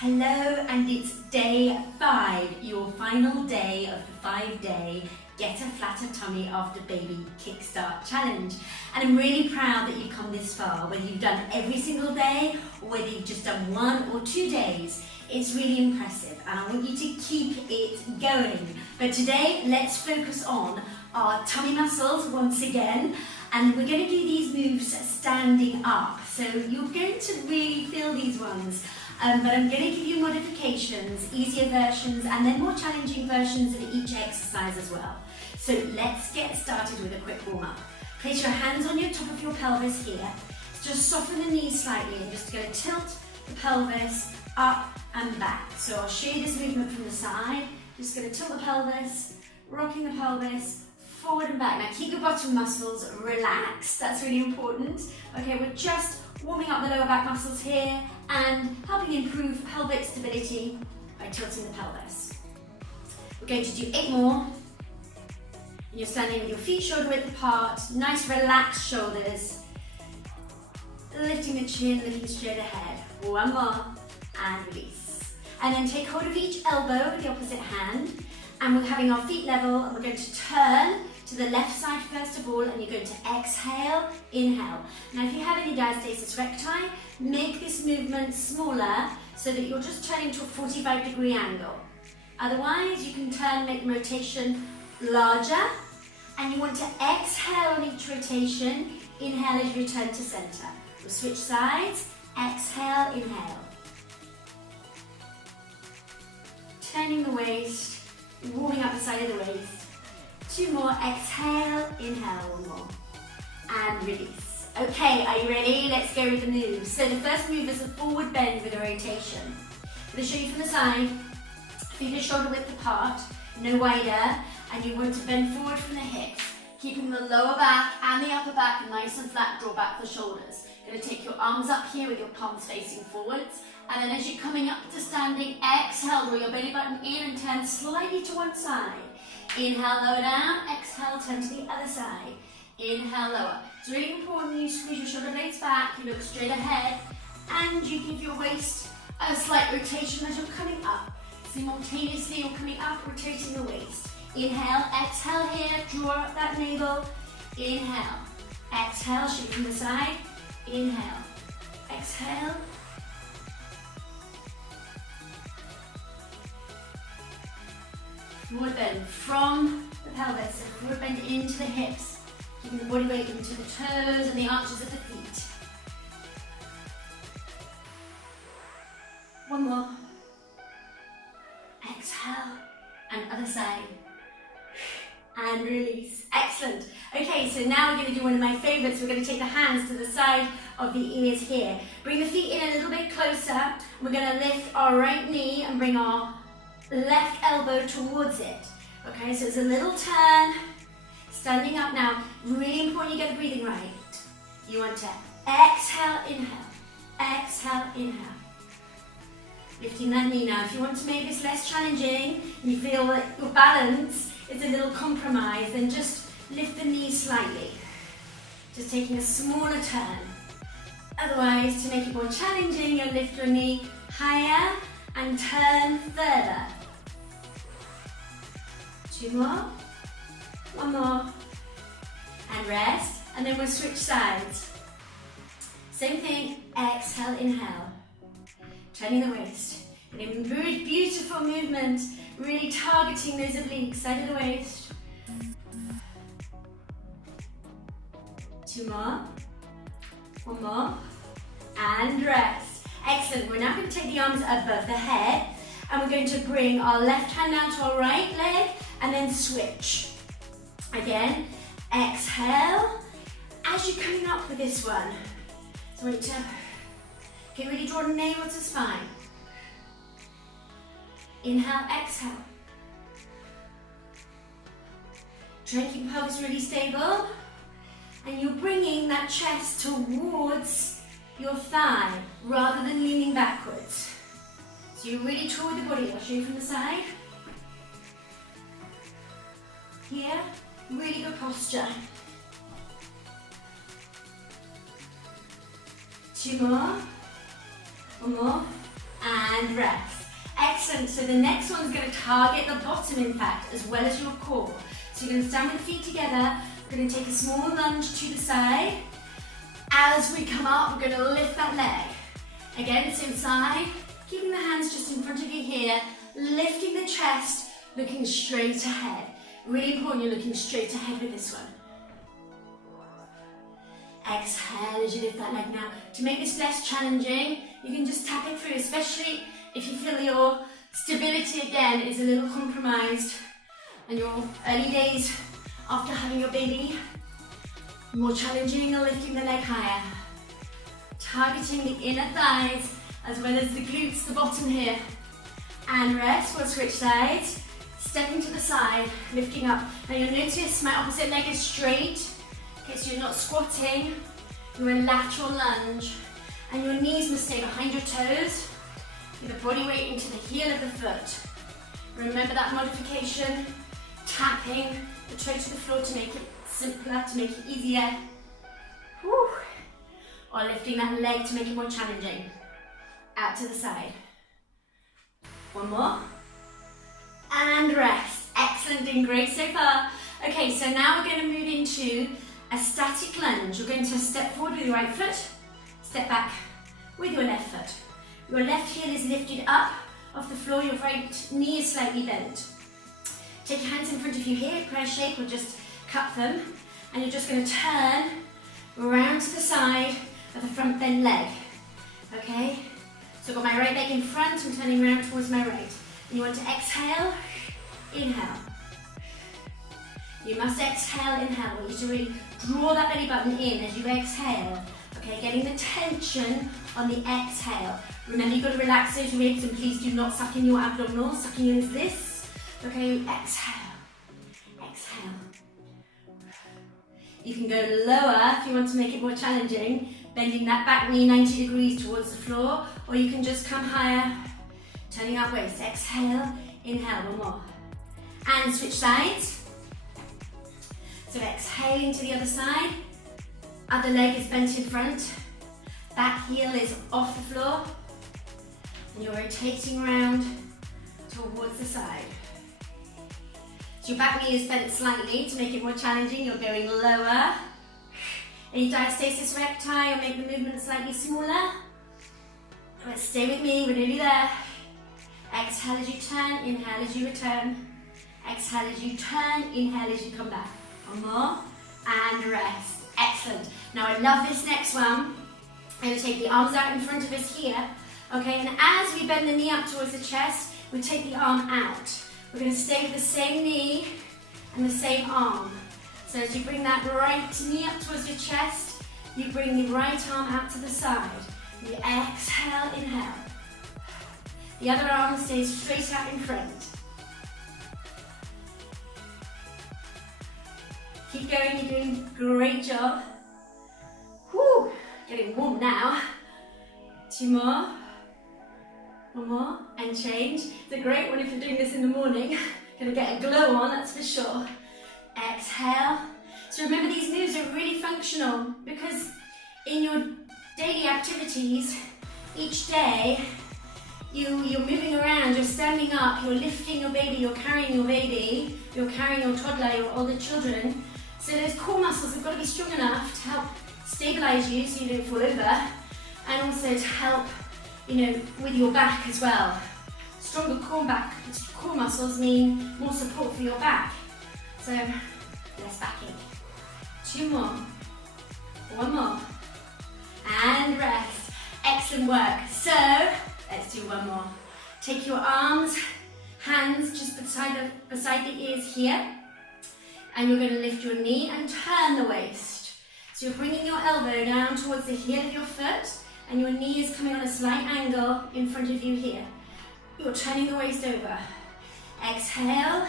Hello, and it's day 5, your final day of the 5-day Get a Flatter Tummy After Baby Kickstart Challenge. And I'm really proud that you've come this far, whether you've done every single day or whether you've just done 1 or 2 days. It's really impressive and I want you to keep it going. But today, let's focus on our tummy muscles once again. And we're going to do these moves standing up. So you're going to really feel these ones. But I'm going to give you modifications, easier versions, and then more challenging versions of each exercise as well. So let's get started with a quick warm-up. Place your hands on your top of your pelvis here. Just soften the knees slightly and just going to tilt the pelvis up and back. So I'll show you this movement from the side. Just going to tilt the pelvis, rocking the pelvis, forward and back. Now keep your bottom muscles relaxed, that's really important. Okay, we're just warming up the lower back muscles here and helping improve pelvic stability by tilting the pelvis. We're going to do 8 more. And you're standing with your feet shoulder width apart, nice relaxed shoulders, lifting the chin, looking straight ahead. 1 more, and release. And then take hold of each elbow with the opposite hand, and we're having our feet level, and we're going to turn to the left side first of all, and you're going to exhale, inhale. Now if you have any diastasis recti, make this movement smaller so that you're just turning to a 45-degree angle. Otherwise, you can turn, make the rotation larger, and you want to exhale on each rotation, inhale as you return to center. We'll switch sides, exhale, inhale. Turning the waist, warming up the side of the waist. 2 more, exhale, inhale, 1 more, and release. Okay, are you ready? Let's go with the moves. So the first move is a forward bend with a rotation. I'm going to show you from the side. Feet are shoulder width apart, no wider, and you want to bend forward from the hips, keeping the lower back and the upper back nice and flat, draw back the shoulders. You're going to take your arms up here with your palms facing forwards, and then as you're coming up to standing, exhale, draw your belly button in and turn slightly to one side. Inhale, lower down, exhale, turn to the other side. Inhale, lower. It's really important you squeeze your shoulder blades back, you look straight ahead, and you give your waist a slight rotation as you're coming up. Simultaneously, you're coming up, rotating the waist. Inhale, exhale here, draw up that navel. Inhale, exhale, shake from the side. Inhale, exhale. Forward bend from the pelvis, so forward bend into the hips, keeping the body weight into the toes and the arches of the feet. 1 more. Exhale, and other side. And release. Excellent. Okay, so now we're going to do one of my favorites. We're going to take the hands to the side of the ears here. Bring the feet in a little bit closer. We're going to lift our right knee and bring our left elbow towards it. Okay, so it's a little turn, standing up now. Really important you get the breathing right. You want to exhale, inhale, lifting that knee now. If you want to make this less challenging, and you feel that your balance is a little compromised, then just lift the knee slightly. Just taking a smaller turn. Otherwise, to make it more challenging, you'll lift your knee higher and turn further. 2 more, 1 more, and rest, and then we'll switch sides. Same thing, exhale, inhale, turning the waist. And a very beautiful movement, really targeting those obliques, side of the waist. 2 more, 1 more, and rest. Excellent, we're now going to take the arms above the head, and we're going to bring our left hand down to our right leg, and then switch. Again, exhale, as you're coming up with this one. So wait to get ready, draw the navel to spine. Inhale, exhale. Try and keep the pelvis really stable, and you're bringing that chest towards your thigh rather than leaning backwards. So you're really toward the body. I'll show you from the side. Here, really good posture. 2 more, 1 more, and rest. Excellent, so the next one's going to target the bottom in fact, as well as your core. So you're going to stand with the feet together, we're going to take a small lunge to the side. As we come up, we're going to lift that leg. Again, same side, keeping the hands just in front of you here, lifting the chest, looking straight ahead. Really important you're looking straight ahead with this one. Exhale as you lift that leg now. To make this less challenging, you can just tap it through, especially if you feel your stability again is a little compromised and your early days after having your baby. More challenging or lifting the leg higher. Targeting the inner thighs as well as the glutes, the bottom here. And rest, we'll switch sides. Stepping to the side, lifting up. Now you'll notice my opposite leg is straight. Okay, so you're not squatting. You're in lateral lunge. And your knees must stay behind your toes. With the body weight into the heel of the foot. Remember that modification. Tapping the toe to the floor to make it simpler, to make it easier. Whew. Or lifting that leg to make it more challenging. Out to the side. One more. And rest. Excellent, doing great so far. Okay, so now we're going to move into a static lunge. You're going to step forward with your right foot, step back with your left foot. Your left heel is lifted up off the floor, your right knee is slightly bent. Take your hands in front of you here, prayer shape, or just cup them, and you're just going to turn around to the side of the front bent leg. Okay? So I've got my right leg in front, I'm turning around towards my right. And you want to exhale, inhale. You must exhale, inhale. I want you to really draw that belly button in as you exhale. Okay, getting the tension on the exhale. Remember, you've got to relax those ribs and please do not suck in your abdominals. Sucking in is this. Okay, exhale. Exhale. You can go lower if you want to make it more challenging, bending that back knee 90 degrees towards the floor, or you can just come higher, turning our waist. Exhale, inhale, one more. And switch sides. So exhaling to the other side. Other leg is bent in front. Back heel is off the floor. And you're rotating around towards the side. So your back knee is bent slightly to make it more challenging. You're going lower. Any diastasis recti or make the movement slightly smaller. But stay with me, we're nearly there. Exhale as you turn, inhale as you return. Exhale as you turn, inhale as you come back. One more, and rest. Excellent. Now I love this next one. I'm going to take the arms out in front of us here. Okay, and as we bend the knee up towards the chest, we take the arm out. We're going to stay with the same knee and the same arm. So as you bring that right knee up towards your chest, you bring the right arm out to the side. You exhale, inhale. The other arm stays straight out in front. Keep going, you're doing a great job. Whew, getting warm now. Two more. One more, and change. It's a great one if you're doing this in the morning. Gonna get a glow on, that's for sure. Exhale. So remember, these moves are really functional because in your daily activities, each day, you're moving around, you're standing up, you're lifting your baby, you're carrying your baby, you're carrying your toddler, your older children. So those core muscles have got to be strong enough to help stabilize you so you don't fall over, and also to help, with your back as well. Stronger core muscles mean more support for your back. So less backing. Two more. One more. And rest. Excellent work. So let's do one more. Take your arms, hands just beside the ears here. And you're going to lift your knee and turn the waist. So you're bringing your elbow down towards the heel of your foot, and your knee is coming on a slight angle in front of you here. You're turning the waist over. Exhale,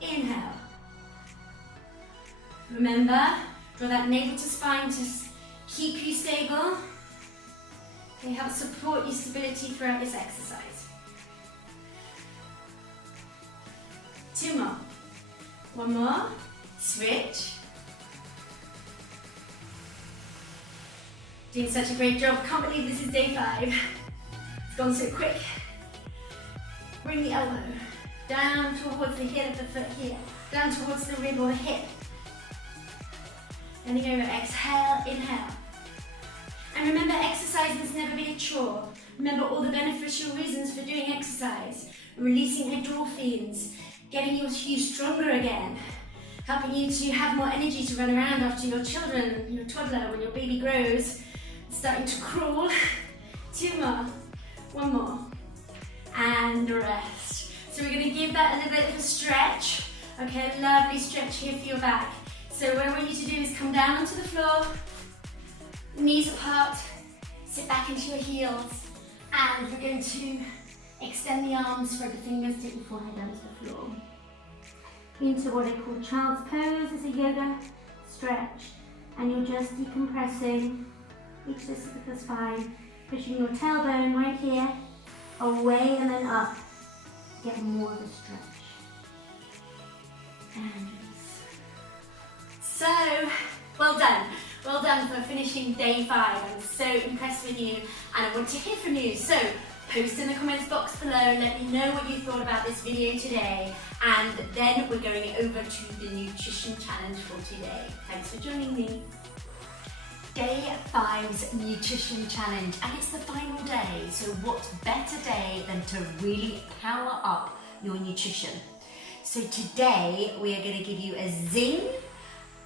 inhale. Remember, draw that navel to spine to keep you stable. They help support your stability throughout this exercise. Two more. One more. Switch. Doing such a great job. Can't believe this is day 5. It's gone so quick. Bring the elbow down towards the heel of the foot here, down towards the rib or the hip. Then again, exhale, inhale. And remember, exercise must never be a chore. Remember all the beneficial reasons for doing exercise. Releasing endorphins, getting you stronger again, helping you to have more energy to run around after your children, your toddler, when your baby grows, starting to crawl. 2 more, 1 more, and rest. So we're going to give that a little bit of a stretch. Okay, lovely stretch here for your back. So what I want you to do is come down onto the floor, knees apart, sit back into your heels, and we're going to extend the arms, spread the fingers, take your forehead down to the floor. Into what I call child's pose as a yoga stretch, and you're just decompressing each disc of the spine, pushing your tailbone right here, away and then up. Get more of a stretch. And release. So, well done. Well done for finishing day 5. I'm so impressed with you, and I want to hear from you. So, post in the comments box below, let me know what you thought about this video today, and then we're going over to the nutrition challenge for today. Thanks for joining me. Day 5's nutrition challenge, and it's the final day, so what better day than to really power up your nutrition. So today we are going to give you a zing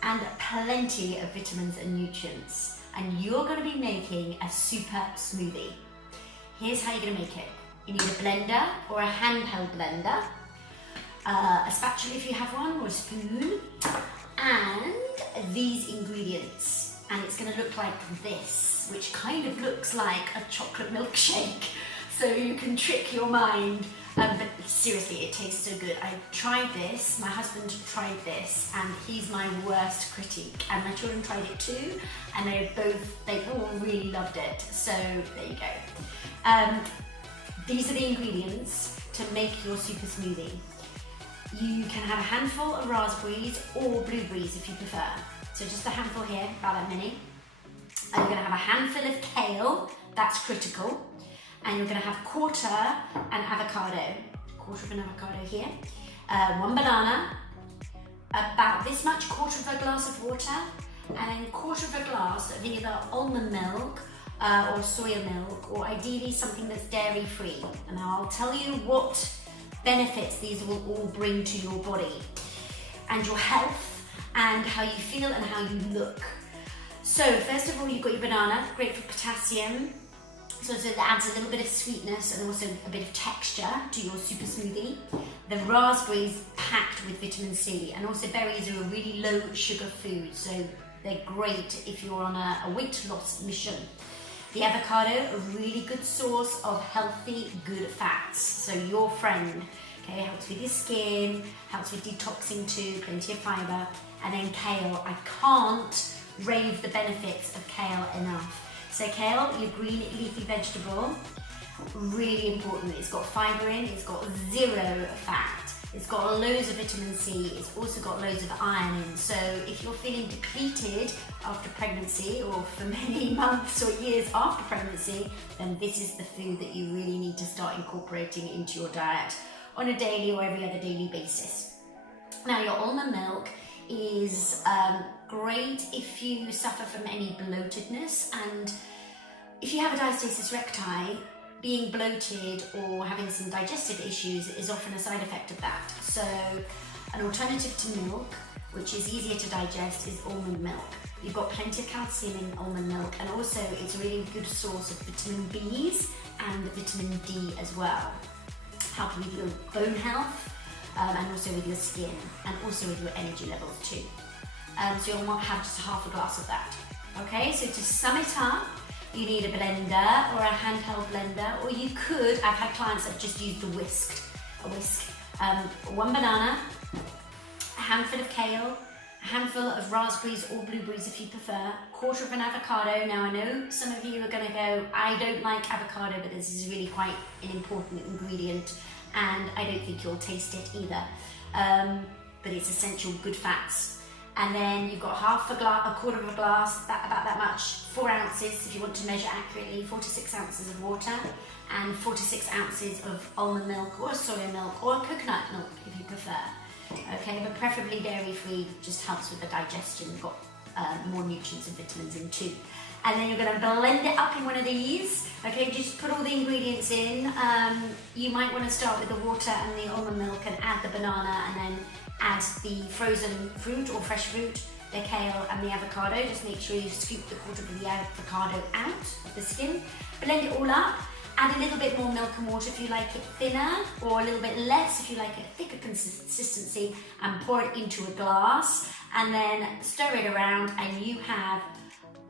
and plenty of vitamins and nutrients, and you're going to be making a super smoothie. Here's how you're going to make it. You need a blender or a handheld blender, a spatula if you have one, or a spoon, and these ingredients. And it's going to look like this, which kind of looks like a chocolate milkshake. So you can trick your mind. But seriously, it tastes so good. I tried this, my husband tried this, and he's my worst critic. And my children tried it too, and they all really loved it. So there you go. These are the ingredients to make your super smoothie. You can have a handful of raspberries or blueberries if you prefer. So just a handful here, about that many. And you're going to have a handful of kale, that's critical. And you're going to have quarter an avocado, quarter of an avocado here. 1 banana, about this much, quarter of a glass of water, and then quarter of a glass of either almond milk or soya milk, or ideally something that's dairy free. And I'll tell you what benefits these will all bring to your body and your health, and how you feel and how you look. So first of all, you've got your banana, great for potassium. So that adds a little bit of sweetness and also a bit of texture to your super smoothie. The raspberries packed with vitamin C, and also berries are a really low sugar food, so they're great if you're on a weight loss mission. The avocado, a really good source of healthy, good fats. So your friend, okay, helps with your skin, helps with detoxing too, plenty of fiber. And then kale, I can't rave the benefits of kale enough. So kale, your green leafy vegetable, really important. It's got fiber in, it's got 0 fat, it's got loads of vitamin C, it's also got loads of iron in. So if you're feeling depleted after pregnancy, or for many months or years after pregnancy, then this is the food that you really need to start incorporating into your diet on a daily or every other daily basis. Now, your almond milk is great if you suffer from any bloatedness, and if you have a diastasis recti, being bloated or having some digestive issues is often a side effect of that. So an alternative to milk, which is easier to digest, is almond milk. You've got plenty of calcium in almond milk, and also it's a really good source of vitamin B's and vitamin D as well, helping with your bone health, and also with your skin, and also with your energy levels too. So you'll want to have just half a glass of that. Okay, so to sum it up, you need a blender or a handheld blender, or you could, I've had clients that just use a whisk. 1 banana, a handful of kale, a handful of raspberries or blueberries if you prefer, quarter of an avocado. Now I know some of you are going to go, I don't like avocado, but this is really quite an important ingredient, and I don't think you'll taste it either. But it's essential, good fats. And then you've got half a glass, a quarter of a glass, about that much, 4 ounces if you want to measure accurately, 4 to 6 ounces of water, and 4 to 6 ounces of almond milk or soya milk or coconut milk if you prefer. Okay, but preferably dairy-free, just helps with the digestion. You've got more nutrients and vitamins in too. And then you're going to blend it up in one of these. Okay, just put all the ingredients in. You might want to start with the water and the almond milk and add the banana, and then add the frozen fruit or fresh fruit, the kale and the avocado. Just make sure you scoop the quarter of the avocado out of the skin. Blend it all up. Add a little bit more milk and water if you like it thinner, or a little bit less if you like a thicker consistency, and pour it into a glass, and then stir it around, and you have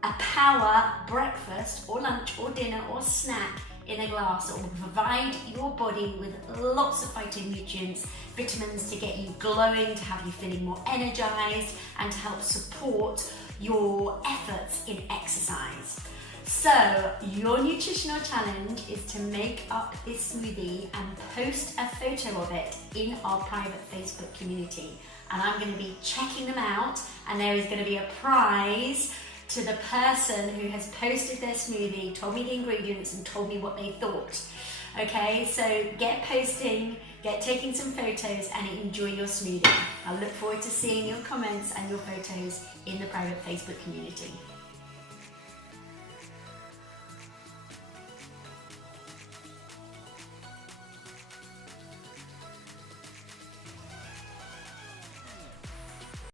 a power breakfast or lunch or dinner or snack in a glass that will provide your body with lots of phytonutrients, vitamins to get you glowing, to have you feeling more energized, and to help support your efforts in exercise. So your nutritional challenge is to make up this smoothie and post a photo of it in our private Facebook community. And I'm going to be checking them out, and there is going to be a prize to the person who has posted their smoothie, told me the ingredients and told me what they thought. Okay, so get posting, get taking some photos, and enjoy your smoothie. I look forward to seeing your comments and your photos in the private Facebook community.